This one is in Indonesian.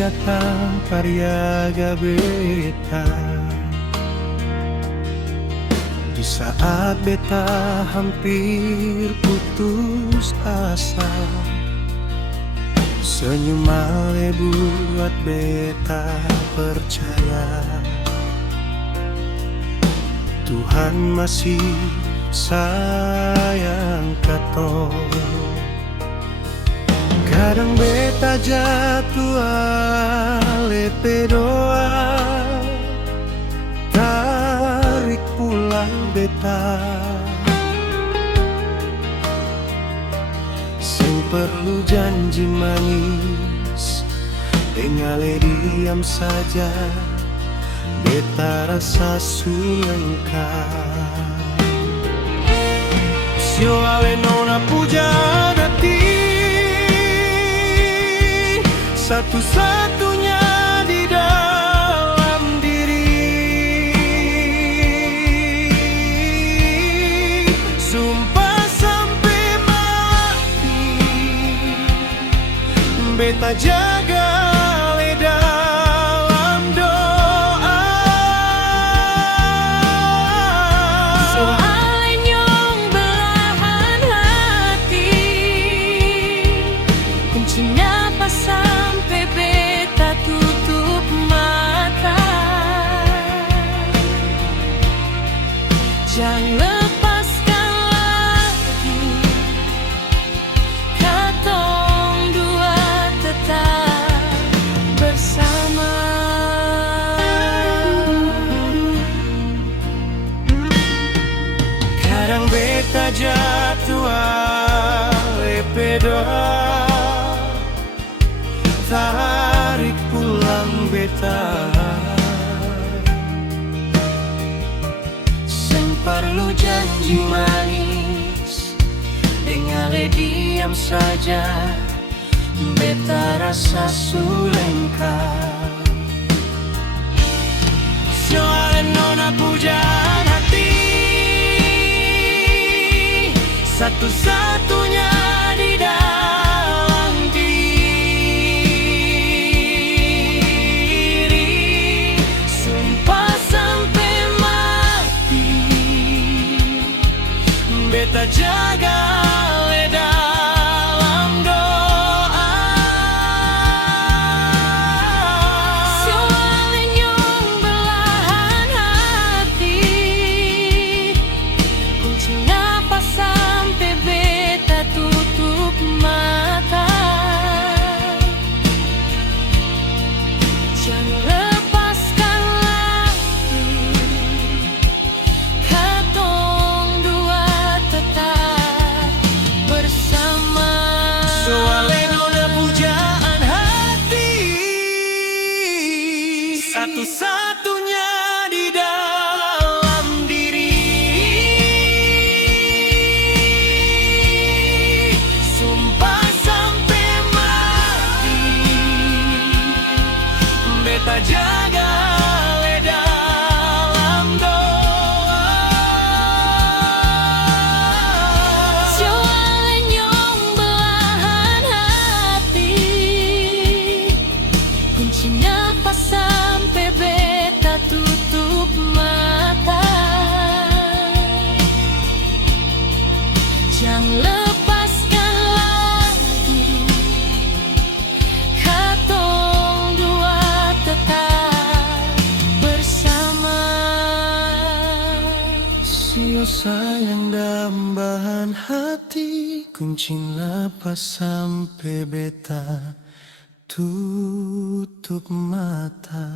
datang pariaga beta. Di saat beta hampir putus asa, senyum Ale buat beta percaya Tuhan masih sayang katong. Kadang beta jatuh Ale doa, tarik pulang beta. Sing perlu janji manis, tinggal diam saja, beta rasa sulengkap. Sio Ale nona pujaan hati, satu-satunya di dalam diri. Sumpah sampai mati, beta jaga Ale dalam doa. Soal nyong belahan hati, kuncinya pas sampai beta tutup mata. Jangan lepaskan lagi, katong dua tetap bersama. Kadang beta jatuh Ale doa, tarik pulang beta. Sing perlu janji manis, tinggal diam saja, beta rasa sulengkap. Soalnya nona pujaan hati, satu-satunya di dalam diri. Sumpah sampai mati, beta jaga Ale dalam doa. Soal nyong belahan hati, kuncinya pas sampai beta tutup mata. Jangan lepaskan lagi, katong dua tetap bersama. Soalnya nona pujaan hati, satu-satunya di dalam diri. Sumpah sampai mati, beta jaga Ale dalam doa. Soal nyong belahan hati, kuncinya pas sampai beta tutup mata. Jangan lepaskan lagi, katong dua tetap bersama. Sio sayang dambahan hati, kuncinya pas sampai beta tutup mata.